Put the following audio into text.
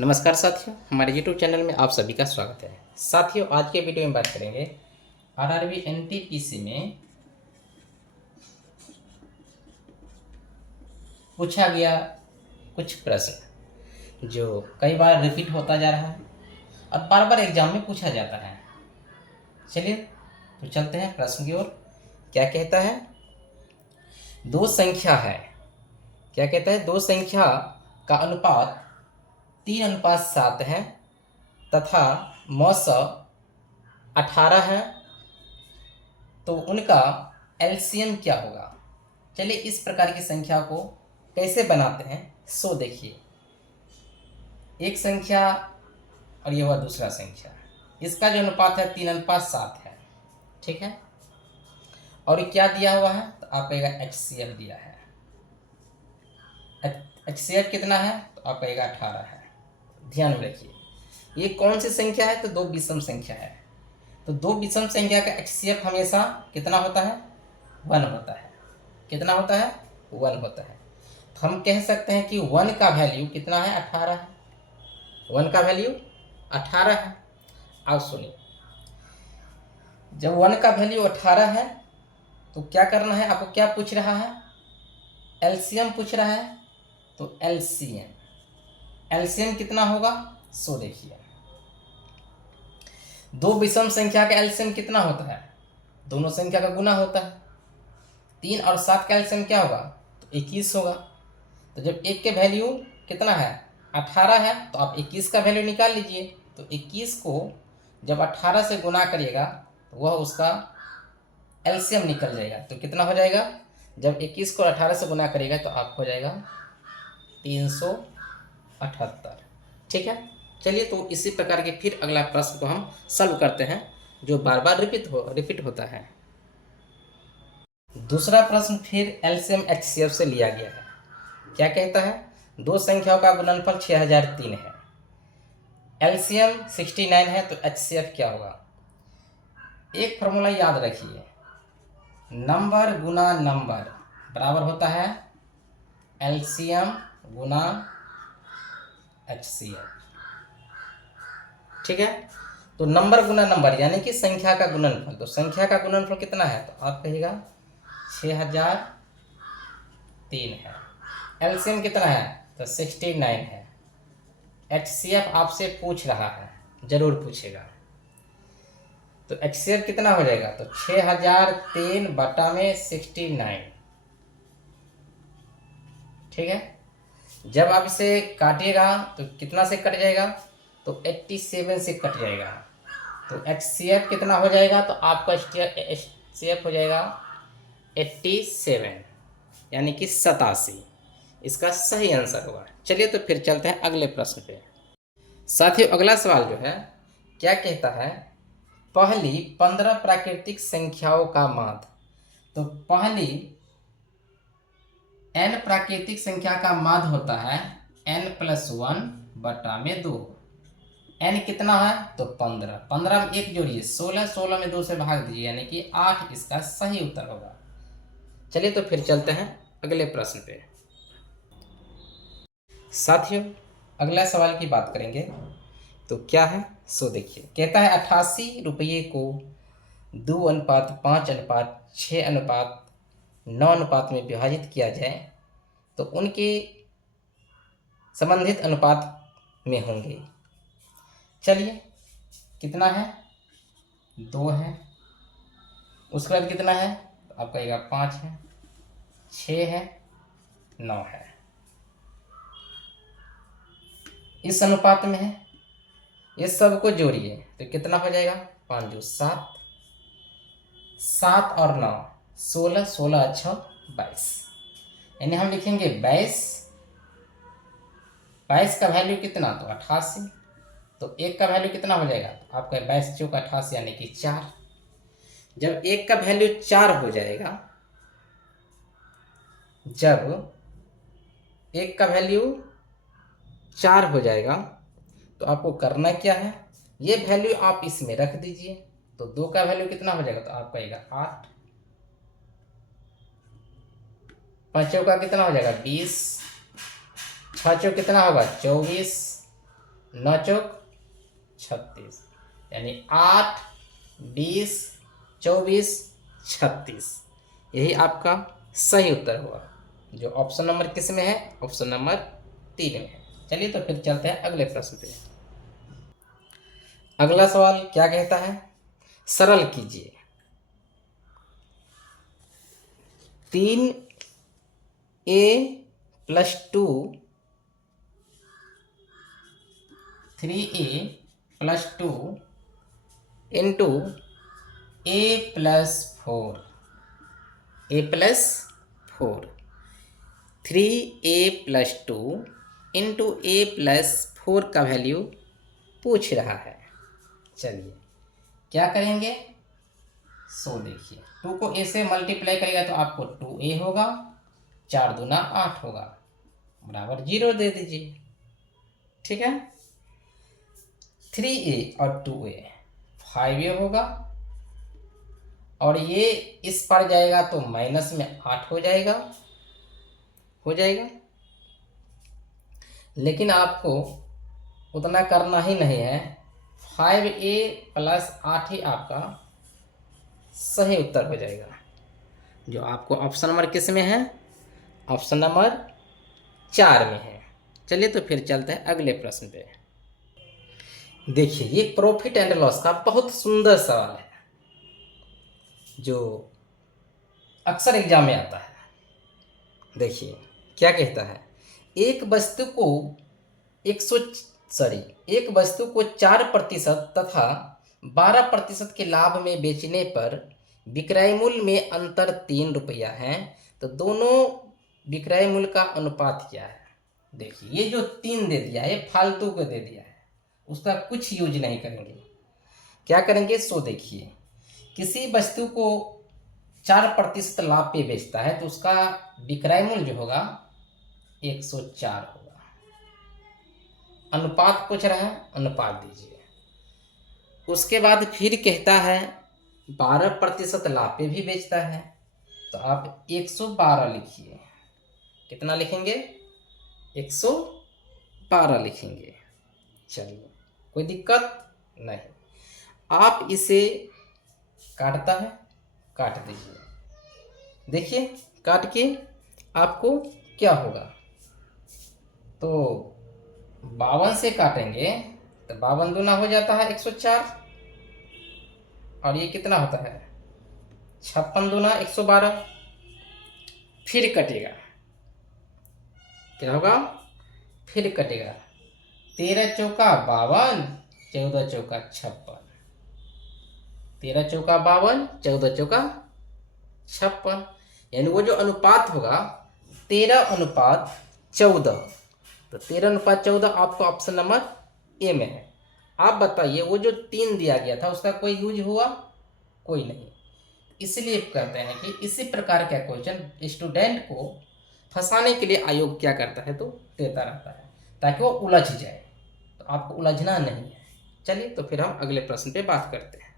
नमस्कार साथियों, हमारे YouTube चैनल में आप सभी का स्वागत है। साथियों, आज के वीडियो में बात करेंगे आरआरबी एनटीपीसी में पूछा गया कुछ प्रश्न जो कई बार रिपीट होता जा रहा है और बार बार एग्जाम में पूछा जाता है। चलिए तो चलते हैं प्रश्न की ओर। क्या कहता है? दो संख्या है। क्या कहता है? दो संख्या का अनुपात 3:7 है तथा मौसा 18 है, तो उनका एलसीएम क्या होगा? चलिए इस प्रकार की संख्या को कैसे बनाते हैं सो देखिए। एक संख्या और ये हुआ दूसरा संख्या, इसका जो अनुपात है 3:7 है, ठीक है। और ये क्या दिया हुआ है? तो आप कहेगा एचसीएफ दिया है। एचसीएफ कितना है? तो आप कहेगा 18 है। ध्यान में रखिए, ये कौन सी संख्या है? तो दो विषम संख्या है। तो दो विषम संख्या का एचसीएफ हमेशा कितना होता है? 1 होता है। कितना होता है? 1 होता है। तो हम कह सकते हैं कि 1 का वैल्यू कितना है? 18 है। 1 का वैल्यू 18 है। अब सुनिए, जब 1 का वैल्यू 18 है तो क्या करना है आपको? क्या पूछ रहा है? एलसीएम पूछ रहा है। तो एलसीएम कितना होगा? सो देखिए, दो विषम संख्या का एलसीएम कितना होता है? दोनों संख्या का गुना होता है। 3 और 7 का एलसीएम क्या होगा? तो 21 होगा। तो जब एक के वैल्यू कितना है? 18 है, तो आप 21 का वैल्यू निकाल लीजिए। तो 21 को जब 18 से गुना करिएगा तो वह उसका एलसीएम निकल जाएगा। तो कितना हो जाएगा? जब 21 को 18 से गुना करिएगा तो आपको हो जाएगा 378। ठीक है। चलिए तो इसी प्रकार के फिर अगला प्रश्न को हम सॉल्व करते हैं जो बार बार रिपीट होता है। दूसरा प्रश्न फिर एलसीएम एचसीएफ से लिया गया है। क्या कहता है? दो संख्याओं का गुणनफल 6003 है, एलसीएम 69 है, तो एचसीएफ क्या होगा? एक फॉर्मूला याद रखिए, नंबर गुना नंबर बराबर होता है एलसीएम गुना एचसीएफ। ठीक है। तो नंबर गुना नंबर यानी कि संख्या का गुणनफल। तो संख्या का गुणनफल कितना है? तो आप कहिएगा 6003 है। एलसीएम कितना है? तो 69 है। एचसीएफ आपसे पूछ रहा है, जरूर पूछेगा। तो एचसीएफ कितना हो जाएगा? तो 6003 बटा में 69। ठीक है। जब आप इसे काटिएगा तो कितना से कट जाएगा? तो 87 से कट जाएगा। तो एचसीएफ कितना हो जाएगा? तो आपका एचसीएफ हो जाएगा 87 यानी कि 87। इसका सही आंसर होगा। चलिए तो फिर चलते हैं अगले प्रश्न पे। साथियों, अगला सवाल जो है क्या कहता है? पहली 15 प्राकृतिक संख्याओं का माध्य। तो पहली n प्राकृतिक संख्या का माध्य होता है n+1 बटा में 2। n कितना है? तो 15। 15 में 1 जोड़िए 16, 16 में 2 से भाग दीजिए यानी कि 8 इसका सही उत्तर होगा। चलिए तो फिर चलते हैं अगले प्रश्न पे। साथियों, अगला सवाल की बात करेंगे तो क्या है सो देखिए। कहता है 88 रुपये को 2:5:6:9 में विभाजित किया जाए तो उनके संबंधित अनुपात में होंगे। चलिए, कितना है? 2 है। उसके बाद कितना है? तो आप कहेगा 5 है, 6 है, 9 है। इस अनुपात में है। ये सब को जोड़िए तो कितना हो जाएगा? 5 जो 7, 7 और 9 16, 16 अच्छा 22। यानी हम लिखेंगे 22। 22 का वैल्यू कितना? तो 88। तो 1 का वैल्यू कितना हो जाएगा? तो आपका 22 चौक 88 यानी कि 4। जब 1 का वैल्यू 4 हो जाएगा, जब 1 का वैल्यू 4 हो जाएगा तो आपको करना क्या है? ये वैल्यू आप इसमें रख दीजिए। तो 2 का वैल्यू कितना हो जाएगा? तो आप कहेगा 8। 5 का कितना हो जाएगा? 20। 6 कितना होगा? 24। 9 चौक 36, यानी 8, 20, 24, 36, यही आपका सही उत्तर हुआ, जो ऑप्शन नंबर किस में है, ऑप्शन नंबर 3 में है। चलिए तो फिर चलते हैं अगले प्रश्न पे। अगला सवाल क्या कहता है, सरल कीजिए 3a + 2 3a + 2 into a + 4 a + 4 3a + 2 into a + 4 का वैल्यू पूछ रहा है। चलिए क्या करेंगे, सो देखिए 2 को a से मल्टीप्लाई करेगा तो आपको 2a होगा, 4 दूना 8 होगा, बराबर 0 दे दीजिए। ठीक है, 3a और 2a 5a होगा, और ये इस पर जाएगा तो माइनस में 8 हो जाएगा, लेकिन आपको उतना करना ही नहीं है, 5a + 8 ही आपका सही उत्तर हो जाएगा, जो आपको ऑप्शन नंबर किस में है, ऑप्शन नंबर 4 में है। चलिए तो फिर चलते हैं अगले प्रश्न पे। देखिए ये प्रॉफिट एंड लॉस का बहुत सुंदर सवाल है, जो अक्सर एग्जाम में आता है। देखिए क्या कहता है, एक वस्तु को 4% तथा 12% के लाभ में बेचने पर विक्रय मूल्य में अंतर 3 रुपया है, तो दोनों विक्रय मूल्य का अनुपात क्या है। देखिए ये जो 3 दे दिया है फालतू को दे दिया है, उसका कुछ यूज नहीं करेंगे। क्या करेंगे, सो देखिए किसी वस्तु को 4% लाभ पे बेचता है तो उसका विक्रय मूल्य जो होगा 104 होगा। अनुपात पूछ रहा है, अनुपात दीजिए। उसके बाद फिर कहता है 12% लाभ पे भी बेचता है, तो आप 112 लिखिए। कितना लिखेंगे, 112 लिखेंगे। चलिए कोई दिक्कत नहीं, आप इसे काटता है, काट दीजिए। देखिए काट के आपको क्या होगा, तो 52 से काटेंगे तो 52 दूना हो जाता है 104, और ये कितना होता है 56 दूना 112। फिर कटेगा, क्या होगा, फिर कटेगा 13 चौका 52, 14 चौका 56, 13 चौका 52, 14 चौका 56, यानी वो जो अनुपात होगा 13:14, तो 13:14 आपको ऑप्शन नंबर ए में है। आप बताइए वो जो 3 दिया गया था उसका कोई यूज हुआ, कोई नहीं। इसलिए कहते हैं कि इसी प्रकार का क्वेश्चन स्टूडेंट को फंसाने के लिए आयोग क्या करता है, तो देता रहता है ताकि वो उलझ जाए, तो आपको उलझना नहीं है। चलिए तो फिर हम अगले प्रश्न पे बात करते हैं।